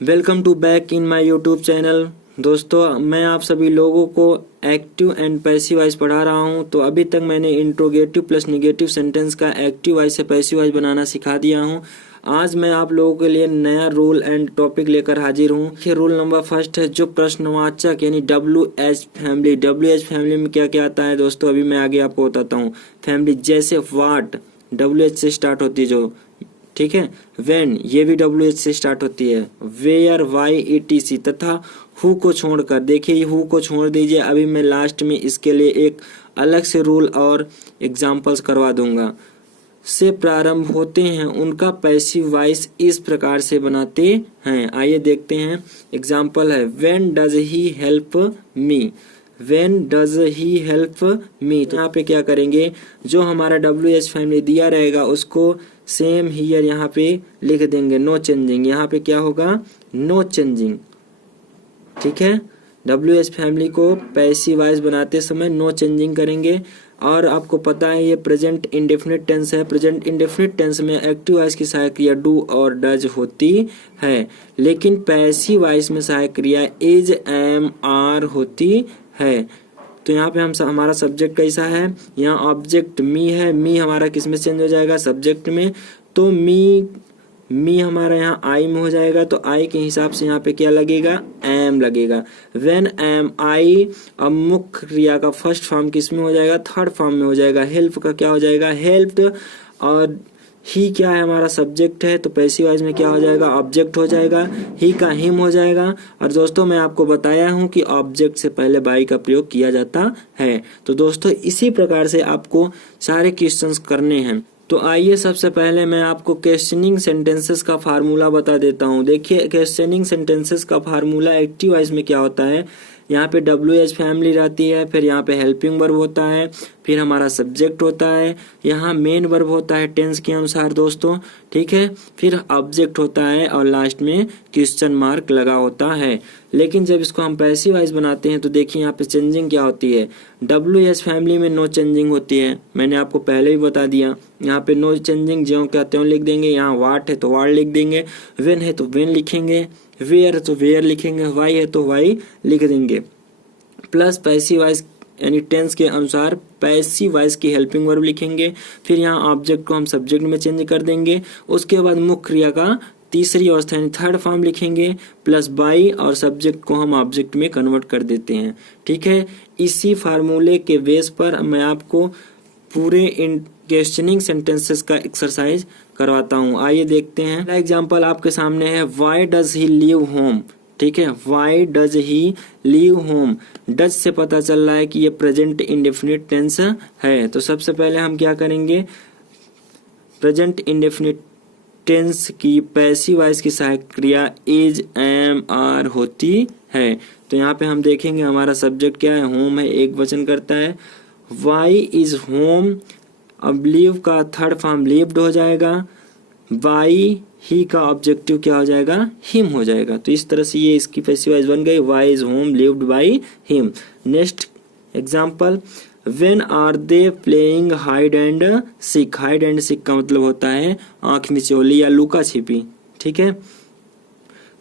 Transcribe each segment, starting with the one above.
Welcome to back in my YouTube channel. दोस्तों, मैं आप सभी लोगों को एक्टिव एंड पैसिव वॉइस पढ़ा रहा हूं। तो अभी तक मैंने इंट्रोगेटिव प्लस नेगेटिव सेंटेंस का एक्टिव वॉइस से पैसिव वॉइस बनाना सिखा दिया हूं। आज मैं आप लोगों के लिए नया रूल एंड टॉपिक लेकर हाजिर हूं। ये रूल नंबर फर्स्ट है, जो प्रश्नवाचक यानी WH फैमिली। WH फैमिली में क्या क्या आता है दोस्तों, अभी मैं आगे आपको बताता हूँ। फैमिली जैसे वाट WH से स्टार्ट होती है जो, ठीक है। वेन ये भी WH से स्टार्ट होती है। वेयर, वाई, ETC तथा हु को छोड़कर, देखिए हु को छोड़ दीजिए। अभी मैं लास्ट में इसके लिए एक अलग से रूल और एग्जांपल्स करवा दूंगा। से प्रारंभ होते हैं उनका पैसिव वॉइस इस प्रकार से बनाते हैं। आइए देखते हैं। एग्जांपल है, when does he help me. When does he help me, तो यहाँ पे क्या करेंगे, जो हमारा WH फैमिली दिया रहेगा उसको सेम हियर यहाँ पे लिख देंगे, नो चेंजिंग। यहाँ पे क्या होगा, नो चेंजिंग, ठीक है। WH फैमिली को पैसिव वॉइस बनाते समय नो चेंजिंग करेंगे। और आपको पता है ये प्रेजेंट इंडेफिनिट टेंस है। प्रेजेंट इंडेफिनिट टेंस में एक्टिव वॉइस की सहायक क्रिया डू और डज होती है, लेकिन पैसिव वॉइस में सहायक क्रिया इज, एम, आर होती है। तो यहाँ पे हमारा सब्जेक्ट कैसा है, यहाँ ऑब्जेक्ट मी है। मी हमारा किस में चेंज हो जाएगा, सब्जेक्ट में। तो मी हमारा यहाँ आई में हो जाएगा, तो आई के हिसाब से यहाँ पे क्या लगेगा, एम लगेगा। व्हेन एम आई, अब मुख्य क्रिया का फर्स्ट फॉर्म किस में हो जाएगा, थर्ड फॉर्म में हो जाएगा। हेल्प का क्या हो जाएगा, हेल्प्ड। और ही क्या है, हमारा सब्जेक्ट है, तो पैसिव वॉइस में क्या हो जाएगा, ऑब्जेक्ट हो जाएगा। ही का हिम हो जाएगा। और दोस्तों मैं आपको बताया हूं कि ऑब्जेक्ट से पहले बाई का प्रयोग किया जाता है। तो दोस्तों इसी प्रकार से आपको सारे क्वेश्चंस करने हैं। तो आइए सबसे पहले मैं आपको क्वेश्चनिंग सेंटेंसेस का फार्मूला बता देता हूं। देखिए क्वेश्चनिंग सेंटेंसेस का फार्मूला एक्टिव वॉइस में क्या होता है, यहाँ पे WH फैमिली रहती है, फिर यहाँ पे हेल्पिंग वर्ब होता है, फिर हमारा सब्जेक्ट होता है, यहाँ मेन वर्ब होता है टेंस के अनुसार दोस्तों, ठीक है। फिर ऑब्जेक्ट होता है और लास्ट में क्वेश्चन मार्क लगा होता है। लेकिन जब इसको हम पैसिव वॉइस बनाते हैं तो देखिए यहाँ पे चेंजिंग क्या होती है। WH फैमिली में नो चेंजिंग होती है, मैंने आपको पहले ही बता दिया। यहाँ पे नो चेंजिंग ज्यों क्या त्यों लिख देंगे। यहाँ वाट है तो वाट लिख देंगे, वेन है तो वेन लिखेंगे, वेयर है तो वेयर लिखेंगे, वाई है तो वाई लिख देंगे। प्लस पैसिव वॉइस यानी टेंस के अनुसार पैसिव वॉइस की हेल्पिंग वर्ब लिखेंगे। फिर यहाँ ऑब्जेक्ट को हम सब्जेक्ट में चेंज कर देंगे। उसके बाद मुख्य क्रिया का तीसरी अवस्था यानी थर्ड फॉर्म लिखेंगे, प्लस बाई और सब्जेक्ट को हम ऑब्जेक्ट में कन्वर्ट कर देते हैं, ठीक है। इसी फार्मूले के बेस पर मैं आपको पूरे इन क्वेश्चनिंग सेंटेंसेस का एक्सरसाइज करवाता हूँ। आइए देखते हैं। पहला एग्जांपल आपके सामने है, why does he leave home, ठीक है। Why does he leave home, does से पता चल रहा है कि ये प्रेजेंट इंडेफिनिट टेंस है। तो सबसे पहले हम क्या करेंगे, प्रेजेंट इंडेफिनिट टेंस की पैसिव वॉइस की सहायक क्रिया इज, एम, आर होती है। तो यहाँ पे हम देखेंगे हमारा सब्जेक्ट क्या है, होम है, एक वचन करता है। वाई इज होम, अब लीव का थर्ड फॉर्म लिव्ड हो जाएगा। वाई ही का ऑब्जेक्टिव क्या हो जाएगा, हिम हो जाएगा। तो इस तरह से ये इसकी पैसिव वॉइस बन गई, why is home lived by him. Next example, when are they playing hide and seek. Hide and seek का मतलब होता है आंख मिचौली या लुका छिपी, ठीक है।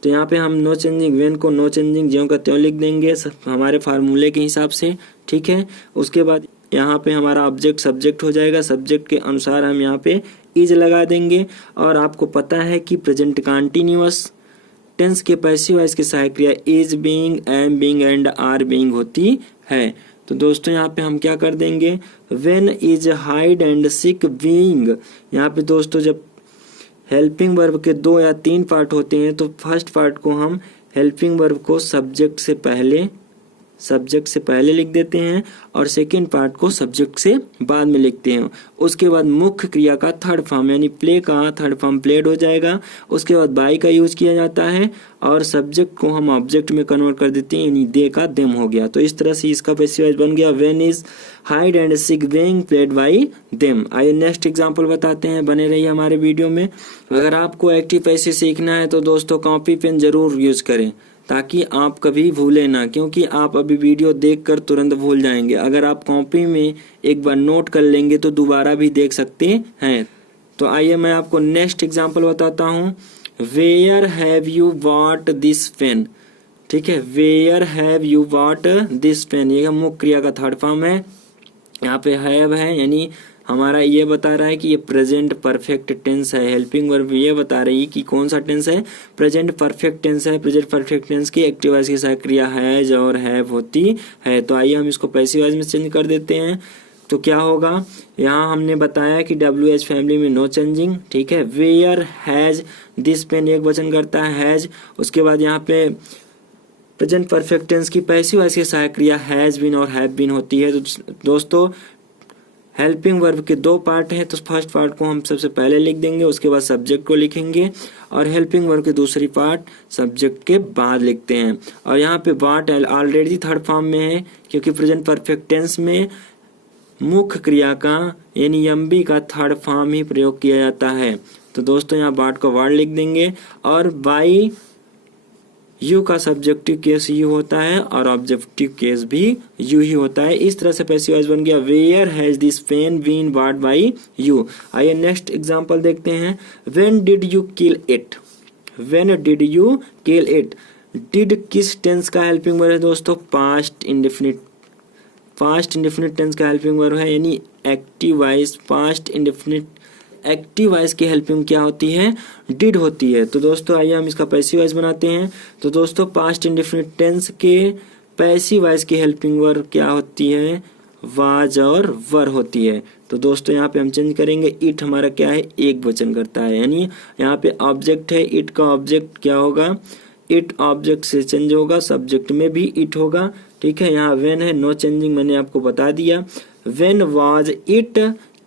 तो यहाँ पे हम नो चेंजिंग, वेन को नो चेंजिंग ज्यों का त्यों लिख देंगे हमारे फार्मूले के हिसाब से, ठीक है। उसके बाद यहाँ पे हमारा ऑब्जेक्ट सब्जेक्ट हो जाएगा, सब्जेक्ट के अनुसार हम यहाँ पे इज लगा देंगे। और आपको पता है कि प्रेजेंट कंटीन्यूअस टेंस के पैसिव वॉइस की सहायक क्रिया is being, am being and are being होती है। तो दोस्तों यहाँ पे हम क्या कर देंगे, when is hide and sick being. यहाँ पे दोस्तों जब हेल्पिंग वर्ब के 2 या 3 पार्ट होते हैं तो फर्स्ट पार्ट को हम हेल्पिंग वर्ब को सब्जेक्ट से पहले लिख देते हैं और सेकेंड पार्ट को सब्जेक्ट से बाद में लिखते हैं। उसके बाद मुख्य क्रिया का थर्ड फॉर्म यानी प्ले का थर्ड फॉर्म प्लेड हो जाएगा। उसके बाद बाई का यूज किया जाता है और सब्जेक्ट को हम ऑब्जेक्ट में कन्वर्ट कर देते हैं, यानी दे का देम हो गया। तो इस तरह से इसका पैसिव वॉइस बन गया, when is hide and sick being played by them. आइए नेक्स्ट एग्जांपल बताते हैं, बने रहिए हमारे वीडियो में। अगर आपको एक्टिव पैसिव सीखना है तो दोस्तों कॉपी पेन जरूर यूज करें, ताकि आप कभी भूलें ना, क्योंकि आप अभी वीडियो देखकर तुरंत भूल जाएंगे। अगर आप कॉपी में एक बार नोट कर लेंगे तो दोबारा भी देख सकते हैं। तो आइए मैं आपको नेक्स्ट एग्जांपल बताता हूँ। Where have you bought this pen, ठीक है, where have you bought this pen, ये मुख्य क्रिया का थर्ड फॉर्म है। यहाँ पे हैव है यानी हमारा ये बता रहा है कि ये प्रेजेंट परफेक्ट टेंस है। हेल्पिंग वर्ब ये बता रही है कि कौन सा टेंस है, प्रेजेंट परफेक्ट टेंस है। प्रेजेंट परफेक्ट टेंस की एक्टिव वॉइस की सहायक क्रिया हैज और हैव होती है। तो आइए हम इसको पैसिव वॉइस में चेंज कर देते हैं। तो क्या होगा, यहाँ हमने बताया कि WH फैमिली में नो चेंजिंग, ठीक है। वेयर हैज दिस पेन एक वचन करता है हैज। उसके बाद यहाँ पे प्रेजेंट परफेक्ट टेंस की पैसिव वॉइस की सहायक क्रिया हैज बीन और हैव बीन होती है। तो दोस्तों हेल्पिंग वर्ब के दो पार्ट हैं, तो फर्स्ट पार्ट को हम सबसे पहले लिख देंगे, उसके बाद सब्जेक्ट को लिखेंगे, और हेल्पिंग वर्ब के दूसरी पार्ट सब्जेक्ट के बाद लिखते हैं। और यहाँ पे वाट ऑलरेडी थर्ड फॉर्म में है, क्योंकि प्रेजेंट परफेक्ट टेंस में मुख्य क्रिया का यानी एमबी का थर्ड फॉर्म ही प्रयोग किया जाता है। तो दोस्तों यहाँ वाट का वर्ड लिख देंगे, और बाई यू का सब्जेक्टिव केस यू होता है और ऑब्जेक्टिव केस भी यू ही होता है। इस तरह से पैसिव वॉइस बन गया where has this pen been bought by you. आइए नेक्स्ट एग्जांपल देखते हैं। When did you kill it, when did you kill it, did किस टेंस का हेल्पिंग वर्ब है दोस्तों, past indefinite, past indefinite tense का हेल्पिंग वर्ब है, यानी active voice past indefinite active voice की हेल्पिंग क्या होती है, डिड होती है। तो दोस्तों आइए हम इसका पैसिव वॉइस बनाते हैं। तो दोस्तों पास्ट इंडेफिनिट टेंस के पैसिव वॉइस की हेल्पिंग वर्ब क्या होती है, वाज और वर होती है। तो दोस्तों यहाँ पे हम चेंज करेंगे, इट हमारा क्या है, एक वचन करता है, यानी यहाँ पे ऑब्जेक्ट है, इट का ऑब्जेक्ट क्या होगा, इट ऑब्जेक्ट से चेंज होगा, सब्जेक्ट में भी इट होगा, ठीक है। यहाँ वेन है, नो चेंजिंग मैंने आपको बता दिया। वेन वाज इट,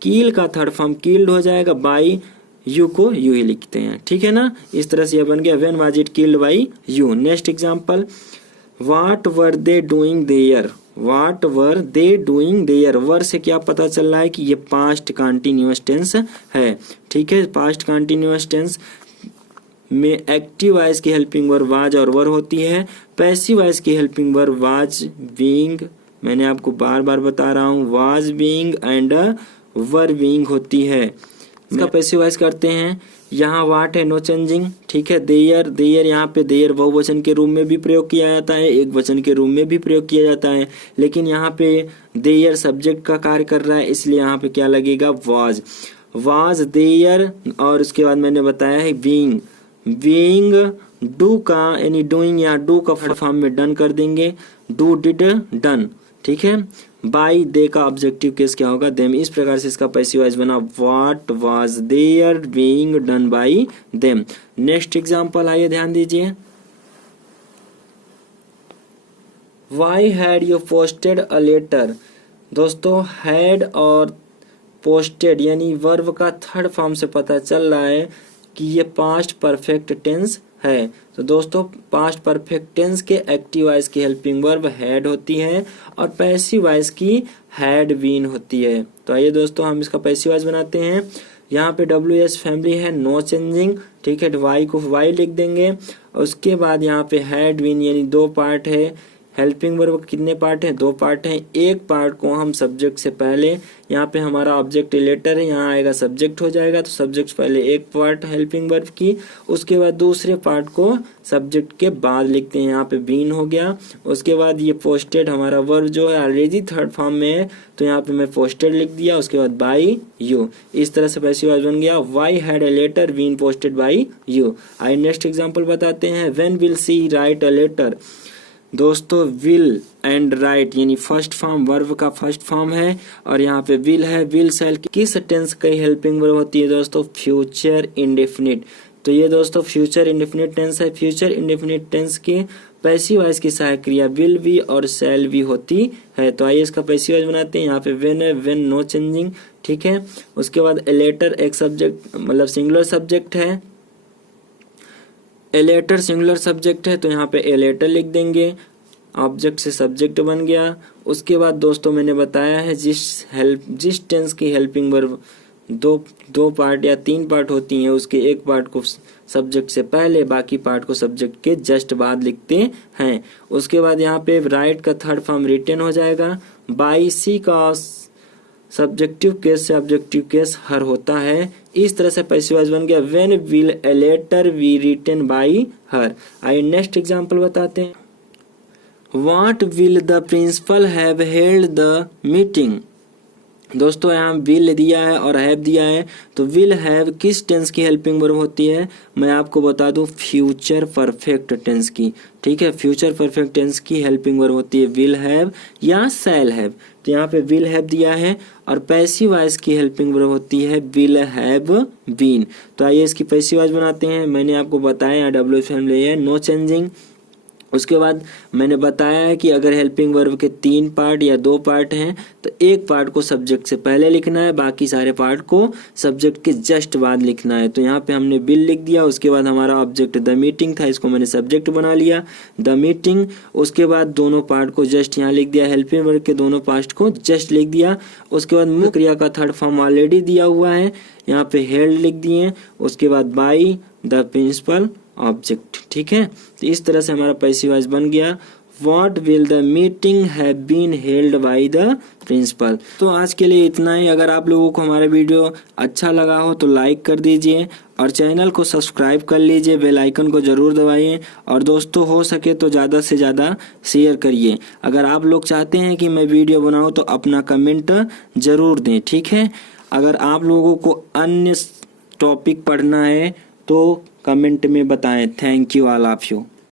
किल का थर्ड फॉर्म किल्ड हो जाएगा, बाई यू को यू ही लिखते हैं, ठीक है ना। इस तरह से यह बन गया when was it killed by you. Next example, what were they doing there, what were they doing there, were से क्या पता चल रहा है कि ये पास्ट कंटिन्यूअस टेंस है, ठीक है। पास्ट कंटिन्यूअस टेंस में एक्टिव वॉइस की हेल्पिंग वर्ब वाज और वर होती है। पैसिव वॉइस की हेल्पिंग वर्ब वाज बीइंग, मैंने आपको बार बार बता रहा हूँ, was being and were being होती है। इसका पैसिव वॉइस करते हैं। यहाँ वाट है, नो चेंजिंग, ठीक है। देयर, देयर यहाँ पे देयर बहुवचन के रूप में भी प्रयोग किया जाता है, एक वचन के रूप में भी प्रयोग किया जाता है, लेकिन यहाँ पे देयर सब्जेक्ट का कार्य कर रहा है, इसलिए यहाँ पे क्या लगेगा, वाज, वाज देयर। और उसके बाद मैंने बताया है बीइंग, बीइंग डू का यानी डूइंग, यहाँ डू का फॉर्म में डन कर देंगे, डू डिड डन, ठीक है। बाई दे का ऑब्जेक्टिव केस क्या होगा, देम। इस प्रकार से इसका पैसिव वॉइस बना, what was there being done by them. Next example आइए ध्यान दीजिए। Why had you posted a letter, दोस्तों हैड और पोस्टेड यानी वर्ब का थर्ड फॉर्म से पता चल रहा है कि ये पास्ट परफेक्ट टेंस है। तो दोस्तों पास्ट परफेक्ट टेंस के एक्टिव वॉइस की हेल्पिंग वर्ब हैड होती है और पैसिव वॉइस की हैड बीन होती है। तो आइए दोस्तों हम इसका पैसिव वॉइस बनाते हैं। यहाँ पे WH फैमिली है, नो चेंजिंग, ठीक है। वाई को वाई लिख देंगे। उसके बाद यहाँ पे हैड बीन यानी दो पार्ट है। हेल्पिंग वर्ब कितने पार्ट हैं, दो पार्ट हैं। एक पार्ट को हम सब्जेक्ट से पहले, यहाँ पे हमारा ऑब्जेक्ट लेटर है, यहाँ आएगा सब्जेक्ट हो जाएगा, तो सब्जेक्ट पहले एक पार्ट हेल्पिंग वर्ब की, उसके बाद दूसरे पार्ट को सब्जेक्ट के बाद लिखते हैं, यहाँ पे बीन हो गया। उसके बाद ये पोस्टेड हमारा वर्ब जो है ऑलरेडी थर्ड फॉर्म में है, तो यहाँ पे मैं पोस्टेड लिख दिया, उसके बाद बाई यू। इस तरह से पैसिव वॉइस बन गया, why had a letter been posted by you. आइए नेक्स्ट एग्जाम्पल बताते हैं। When will she write a letter, दोस्तों विल एंड राइट यानी फर्स्ट फॉर्म वर्ब का फर्स्ट फॉर्म है, और यहाँ पे विल है। विल शैल किस टेंस की हेल्पिंग वर्ब होती है दोस्तों, फ्यूचर इंडेफिनिट। तो ये दोस्तों फ्यूचर इंडेफिनिट टेंस है। फ्यूचर इंडेफिनिट टेंस के पैसिव वॉइस की सहायक क्रिया विल भी और शैल भी होती है। तो आइए इसका पैसिव वॉइस बनाते हैं। यहाँ पे व्हेन है, व्हेन नो चेंजिंग, ठीक है। उसके बाद ए लेटर एक सब्जेक्ट मतलब सिंगुलर सब्जेक्ट है, ए लेटर सिंगुलर सब्जेक्ट है, तो यहाँ पे ए लेटर लिख देंगे, ऑब्जेक्ट से सब्जेक्ट बन गया। उसके बाद दोस्तों मैंने बताया है जिस टेंस की हेल्पिंग वर्ब दो पार्ट या तीन पार्ट होती हैं, उसके एक पार्ट को सब्जेक्ट से पहले, बाकी पार्ट को सब्जेक्ट के जस्ट बाद लिखते हैं। उसके बाद यहाँ पे राइट का थर्ड फॉर्म रिटन हो जाएगा। बाई सी का सब्जेक्टिव केस से ऑब्जेक्टिव केस हर होता है, इस तरह से पैसिव वॉइस बन गया when will a letter be written by her. आइए नेक्स्ट एग्जांपल बताते हैं। What will the principal have held the meeting. दोस्तों यहाँ विल दिया है और हैव दिया है, तो विल हैव किस टेंस की हेल्पिंग वर्ब होती है, मैं आपको बता दूं फ्यूचर परफेक्ट टेंस की। ठीक है, फ्यूचर परफेक्ट टेंस की हेल्पिंग वर्ब होती है विल हैव या शैल हैव। तो यहाँ पे विल हैव दिया है और पैसिव वॉइस की हेल्पिंग वर्ब होती है विल हैव बीन। तो आइए इसकी पैसिव वॉइस बनाते हैं। मैंने आपको बताया डब्ल्यू फैमिली है नो चेंजिंग। उसके बाद मैंने बताया है कि अगर हेल्पिंग वर्ब के 3 पार्ट या 2 पार्ट हैं तो एक पार्ट को सब्जेक्ट से पहले लिखना है, बाकी सारे पार्ट को सब्जेक्ट के जस्ट बाद लिखना है। तो यहाँ पे हमने विल लिख दिया, उसके बाद हमारा ऑब्जेक्ट द मीटिंग था, इसको मैंने सब्जेक्ट बना लिया द मीटिंग। उसके बाद दोनों पार्ट को जस्ट यहाँ लिख दिया, हेल्पिंग वर्ब के दोनों पार्ट को जस्ट लिख दिया। उसके बाद मुख्य क्रिया का थर्ड फॉर्म ऑलरेडी दिया हुआ है, यहाँ पे हेल्ड लिख दिए। उसके बाद बाई द प्रिंसिपल ऑब्जेक्ट। ठीक है, तो इस तरह से हमारा पैसिव वॉइस बन गया what will the meeting have been held by the principal. तो आज के लिए इतना ही। अगर आप लोगों को हमारा वीडियो अच्छा लगा हो तो लाइक कर दीजिए और चैनल को सब्सक्राइब कर लीजिए, बेल आइकन को जरूर दबाइए और दोस्तों हो सके तो ज़्यादा से ज़्यादा शेयर करिए। अगर आप लोग चाहते हैं कि मैं वीडियो बनाऊं तो अपना कमेंट जरूर दें। ठीक है, अगर आप लोगों को अन्य टॉपिक पढ़ना है तो कमेंट में बताएं। Thank you all of you.